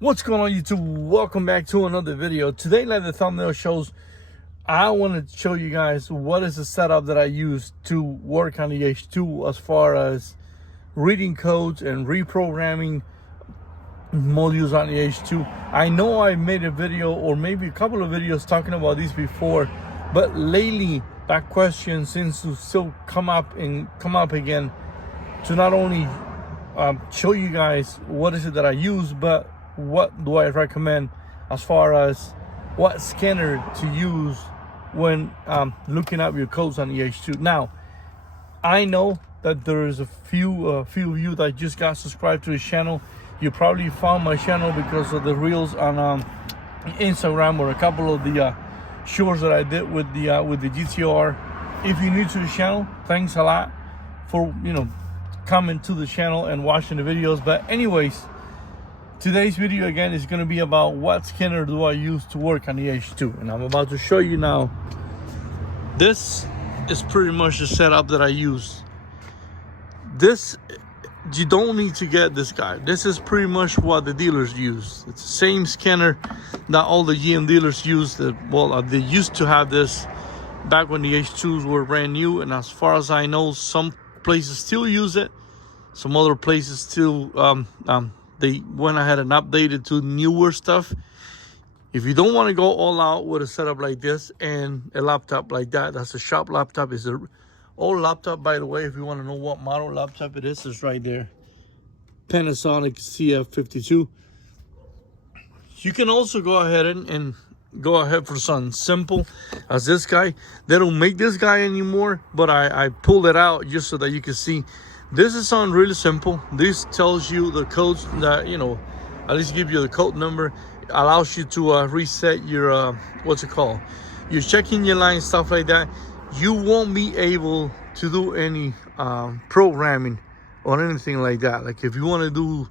What's going on, YouTube? Welcome back to another video. Today, like the thumbnail shows, I want to show you guys what is the setup that I use to work on the H2 as far as reading codes and reprogramming modules on the H2. I know I made a video or maybe a couple of videos talking about these before, but lately that question seems to still come up again, to not only show you guys what is it that I use, but what do I recommend as far as what scanner to use when looking up your codes on the H2. Now, I know that there is a few of you that just got subscribed to the channel. You probably found my channel because of the reels on Instagram or a couple of the shows that I did with the GTR. If you're new to the channel, thanks a lot for coming to the channel and watching the videos. But anyways, today's video again is going to be about what scanner do I use to work on the H2, and I'm about to show you now. This is pretty much the setup that I use. This, you don't need to get this guy. This is pretty much what the dealers use. It's the same scanner that all the GM dealers use. They used to have this back when the H2s were brand new, and as far as I know, some places still use it. Some other places still they went ahead and updated to newer stuff. If you don't want to go all out with a setup like this and a laptop like that, that's a shop laptop. It's an old laptop, by the way. If you want to know what model laptop it is, it's right there. Panasonic CF52. You can also go ahead and go ahead for something simple as this guy. They don't make this guy anymore, but I pulled it out just so that you can see. This is something really simple. This tells you the codes that, at least give you the code number. It allows you to reset your, what's it called? Your checking your line, stuff like that. You won't be able to do any programming or anything like that. Like if you want to do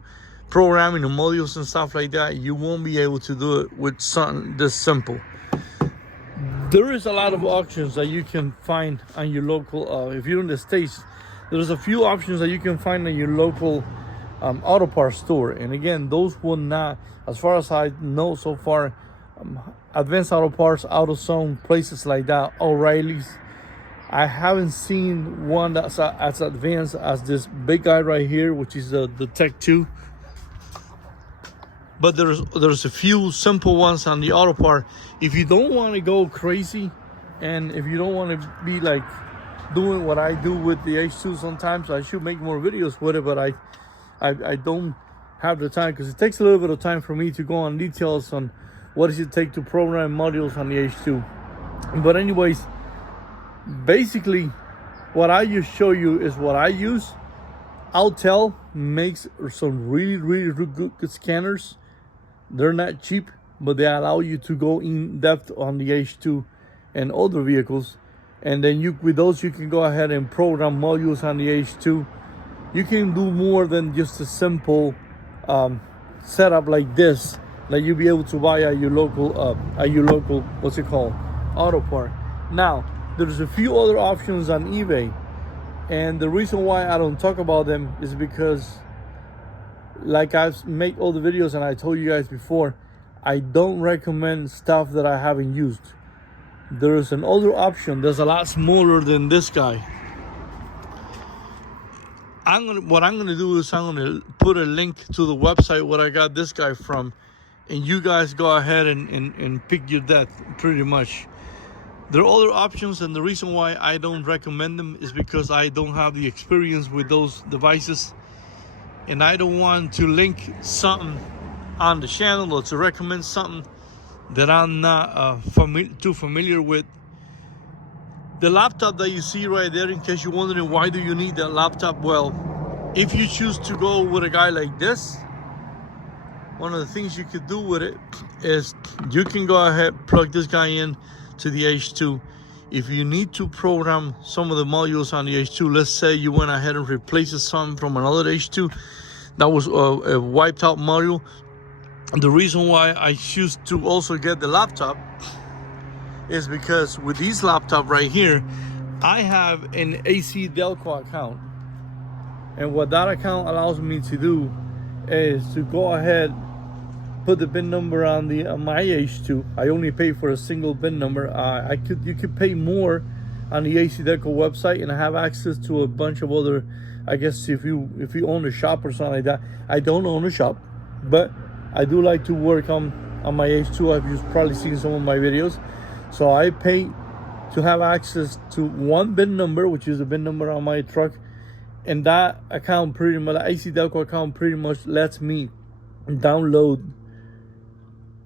programming and modules and stuff like that, you won't be able to do it with something this simple. There is a lot of options that you can find on your local, if you're in the States, there's a few options that you can find in your local auto parts store. And again, those will not, as far as I know so far, Advanced Auto Parts, AutoZone, places like that, O'Reilly's. I haven't seen one that's as advanced as this big guy right here, which is the TECH2. But there's a few simple ones on the auto part. If you don't want to go crazy, and if you don't want to be like doing what I do with the H2, sometimes I should make more videos with it, but I don't have the time, because it takes a little bit of time for me to go on details on what does it take to program modules on the H2. But anyways, basically what I just show you is what I use. Autel makes some really good scanners. They're not cheap, but they allow you to go in depth on the H2 and other vehicles. And then with those you can go ahead and program modules on the H2. You can do more than just a simple setup like this that you'll be able to buy at your local what's it called, auto part. Now there's a few other options on eBay, and the reason why I don't talk about them is because, like I've made all the videos and I told you guys before, I don't recommend stuff that I haven't used. There is an other option that's a lot smaller than this guy. What I'm gonna do is I'm gonna put a link to the website where I got this guy from, and you guys go ahead and pick your death, pretty much. There are other options, and the reason why I don't recommend them is because I don't have the experience with those devices, and I don't want to link something on the channel or to recommend something that I'm not too familiar with. The laptop that you see right there, in case you're wondering why do you need that laptop, well, if you choose to go with a guy like this, one of the things you could do with it is you can go ahead, plug this guy in to the H2. If you need to program some of the modules on the H2, let's say you went ahead and replaced something from another H2 that was a wiped out module. The reason why I choose to also get the laptop is because with this laptop right here, I have an AC Delco account. And what that account allows me to do is to go ahead put the bin number on the my H2. I only pay for a single bin number. You could pay more on the AC Deco website and have access to a bunch of other. I guess if you own a shop or something like that. I don't own a shop, but I do like to work on my H2. You've probably seen some of my videos. So I pay to have access to one bin number, which is the bin number on my truck, and that account pretty much, the AC Deco account pretty much lets me download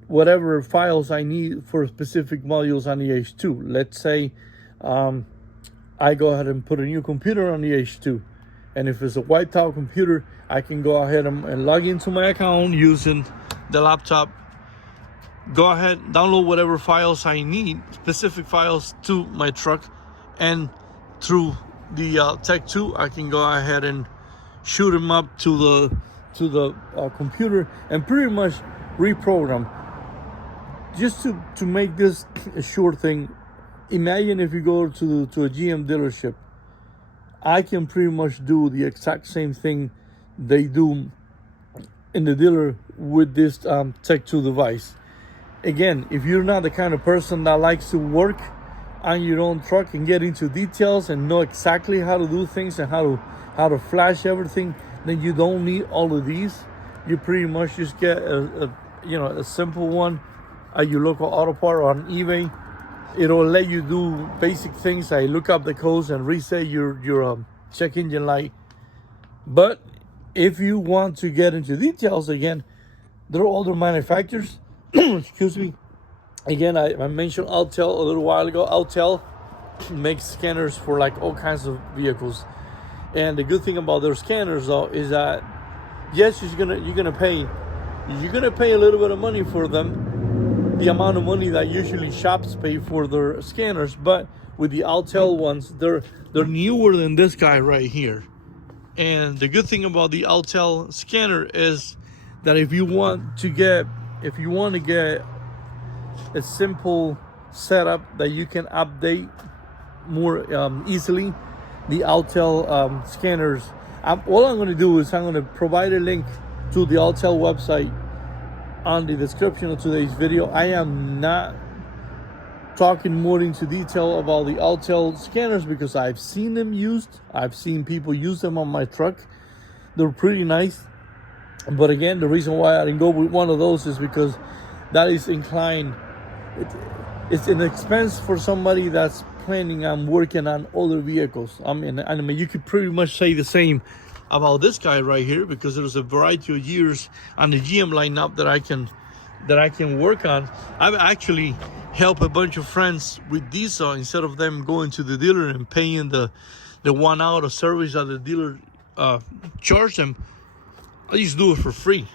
whatever files I need for specific modules on the H2. Let's say I go ahead and put a new computer on the H2, and if it's a wiped out computer, I can go ahead and log into my account using the laptop, go ahead, download whatever files I need, specific files to my truck, and through the TECH2 I can go ahead and shoot them up to the computer and pretty much reprogram. Just to make this a sure thing, imagine if you go to a GM dealership, I can pretty much do the exact same thing they do in the dealer with this TECH2 device. Again, if you're not the kind of person that likes to work on your own truck and get into details and know exactly how to do things and how to flash everything, then you don't need all of these. You pretty much just get a simple one at your local auto part or on eBay. It'll let you do basic things like look up the codes and reset your check engine light. But if you want to get into details, again, there are other manufacturers. Excuse me. Again, I mentioned Autel a little while ago. Autel makes scanners for like all kinds of vehicles, and the good thing about their scanners though is that yes, you're gonna pay a little bit of money for them, the amount of money that usually shops pay for their scanners. But with the Autel ones, they're newer than this guy right here. And the good thing about the Autel scanner is that if you want to get a simple setup that you can update more easily, the Autel scanners, all I'm going to do is I'm going to provide a link to the Autel website on the description of today's video. I am not talking more into detail about the Autel scanners because I've seen them used. I've seen people use them on my truck. They're pretty nice. But again, the reason why I didn't go with one of those is because that is inclined. It's an expense for somebody that's planning on working on other vehicles. I mean, you could pretty much say the same about this guy right here, because there's a variety of years on the GM lineup that I can work on. I've actually helped a bunch of friends with these, instead of them going to the dealer and paying the 1 hour of service that the dealer charged them. I just do it for free.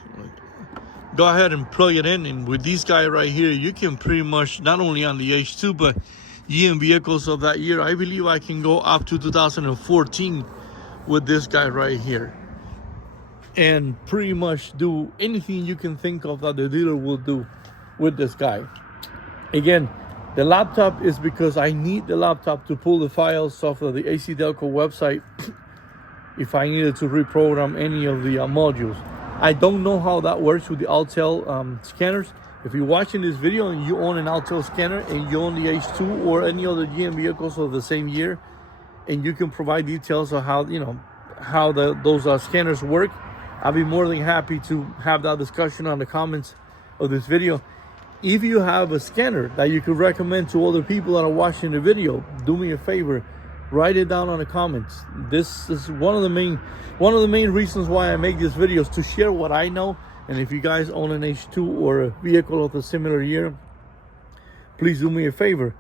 Go ahead and plug it in, and with this guy right here, you can pretty much, not only on the H2, but GM vehicles of that year. I believe I can go up to 2014 with this guy right here, and pretty much do anything you can think of that the dealer will do with this guy. Again, the laptop is because I need the laptop to pull the files off of the AC Deco website if I needed to reprogram any of the modules. I don't know how that works with the Autel scanners. If you're watching this video and you own an Autel scanner and you own the H2 or any other GM vehicles of the same year, and you can provide details of how those scanners work, I'll be more than happy to have that discussion on the comments of this video. If you have a scanner that you could recommend to other people that are watching the video, do me a favor, write it down on the comments. This is one of the main reasons why I make these videos, to share what I know. And if you guys own an H2 or a vehicle of a similar year, please do me a favor.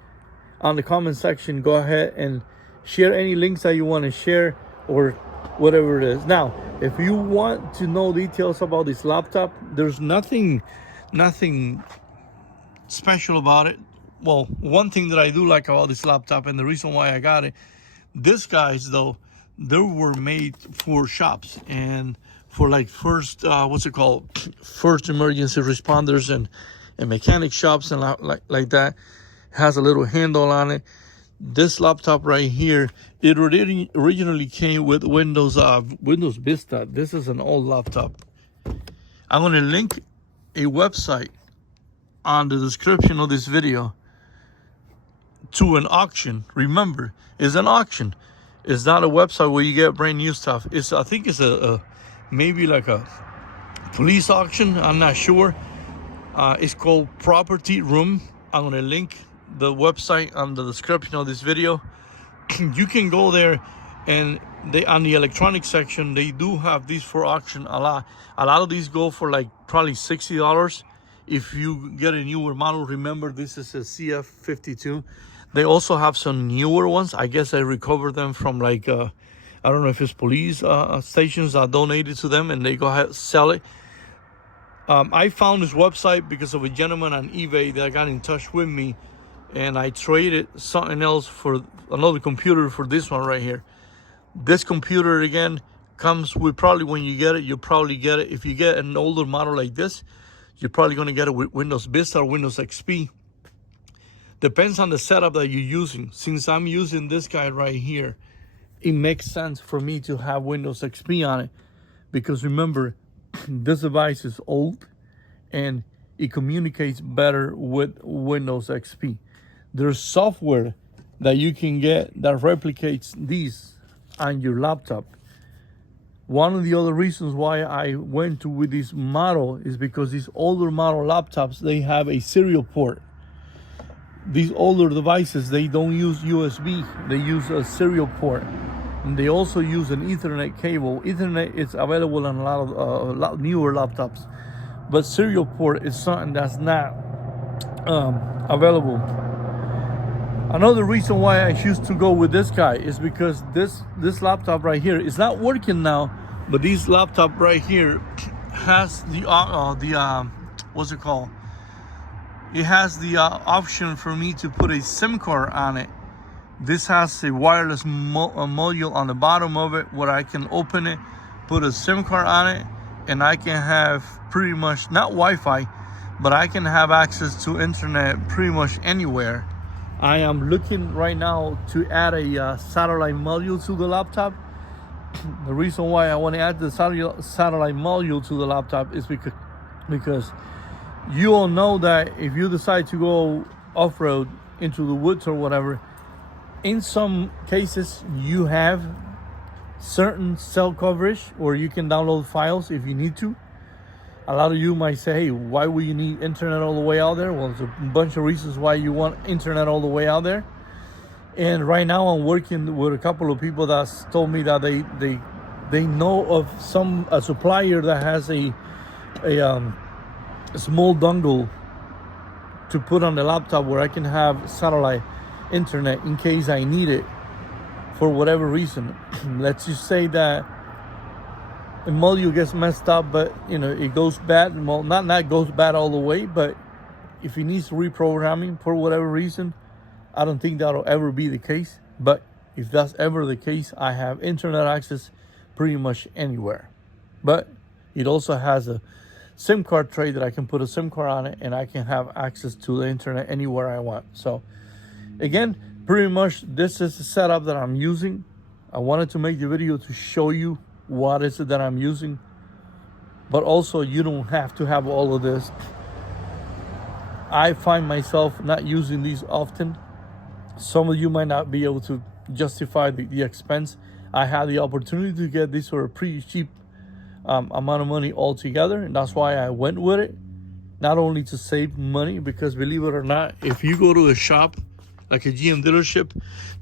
On the comment section, go ahead and share any links that you want to share or whatever it is. Now, if you want to know details about this laptop, there's nothing special about it. Well, one thing that I do like about this laptop, and the reason why I got it, these guys though, they were made for shops and for like first emergency responders and mechanic shops and like that. It has a little handle on it. This laptop right here, it originally came with Windows Vista. This is an old laptop. I'm going to link a website on the description of this video to an auction. Remember, it's an auction. It's not a website where you get brand new stuff. I think it's a maybe like a police auction. I'm not sure. It's called Property Room. I'm gonna link the website on the description of this video. You can go there, and they on the electronic section they do have these for auction. A lot of these go for like probably $60 if you get a newer model. Remember, this is a CF52. They also have some newer ones. I guess I recovered them from like I don't know if it's police stations that donated to them, and they go ahead sell it. I found this website because of a gentleman on eBay that got in touch with me, and I traded something else for another computer for this one right here. This computer again comes with, probably when you get it, you'll probably get it. If you get an older model like this, you're probably going to get it with Windows Vista or Windows XP. Depends on the setup that you're using. Since I'm using this guy right here, it makes sense for me to have Windows XP on it, because remember, this device is old and it communicates better with Windows XP. There's software that you can get that replicates these on your laptop. One of the other reasons why I went with this model is because these older model laptops, they have a serial port. These older devices, they don't use USB, they use a serial port. And they also use an Ethernet cable. Ethernet is available on a lot of newer laptops, but serial port is something that's not available. Another reason why I choose to go with this guy is because this laptop right here is not working now, but this laptop right here has the what's it called? It has the option for me to put a SIM card on it. This has a wireless module on the bottom of it where I can open it, put a SIM card on it, and I can have pretty much, not Wi-Fi, but I can have access to internet pretty much anywhere. I am looking right now to add a satellite module to the laptop. The reason why I want to add the satellite module to the laptop is because you all know that if you decide to go off-road into the woods or whatever, in some cases you have certain cell coverage where you can download files if you need to. A lot of you might say, hey, why would you need internet all the way out there? Well, there's a bunch of reasons why you want internet all the way out there. And right now I'm working with a couple of people that's told me that they know of a supplier that has a small dongle to put on the laptop where I can have satellite internet in case I need it for whatever reason. Let's just say that the module gets messed up, but you know, it goes bad. Well, not goes bad all the way, but if it needs reprogramming for whatever reason, I don't think that'll ever be the case. But if that's ever the case, I have internet access pretty much anywhere. But it also has a SIM card tray that I can put a SIM card on it, and I can have access to the internet anywhere I want. So again, pretty much this is the setup that I'm using. I wanted to make the video to show you what is it that I'm using, but also you don't have to have all of this. I find myself not using these often. Some of you might not be able to justify the expense. I had the opportunity to get this for a pretty cheap amount of money altogether, and that's why I went with it. Not only to save money, because believe it or not, if you go to a shop like a GM dealership,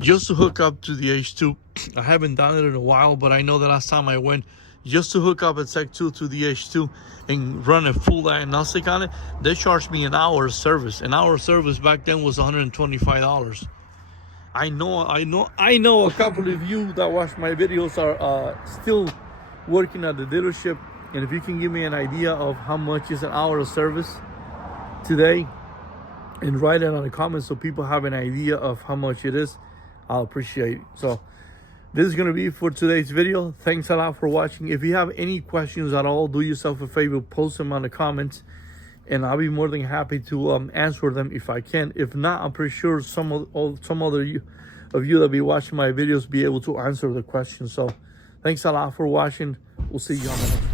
just to hook up to the H2, I haven't done it in a while, but I know the last time I went, just to hook up a TECH2 to the H2 and run a full diagnostic on it, they charged me an hour of service. An hour of service back then was $125. I know a couple of you that watch my videos are still working at the dealership, and if you can give me an idea of how much is an hour of service today, and write it on the comments so people have an idea of how much it is, I'll appreciate it. So this is going to be it for today's video. Thanks a lot for watching. If you have any questions at all, do yourself a favor, post them on the comments, and I'll be more than happy to answer them if I can. If not, I'm pretty sure some other of you that be watching my videos be able to answer the questions. So thanks a lot for watching. We'll see you on the next one.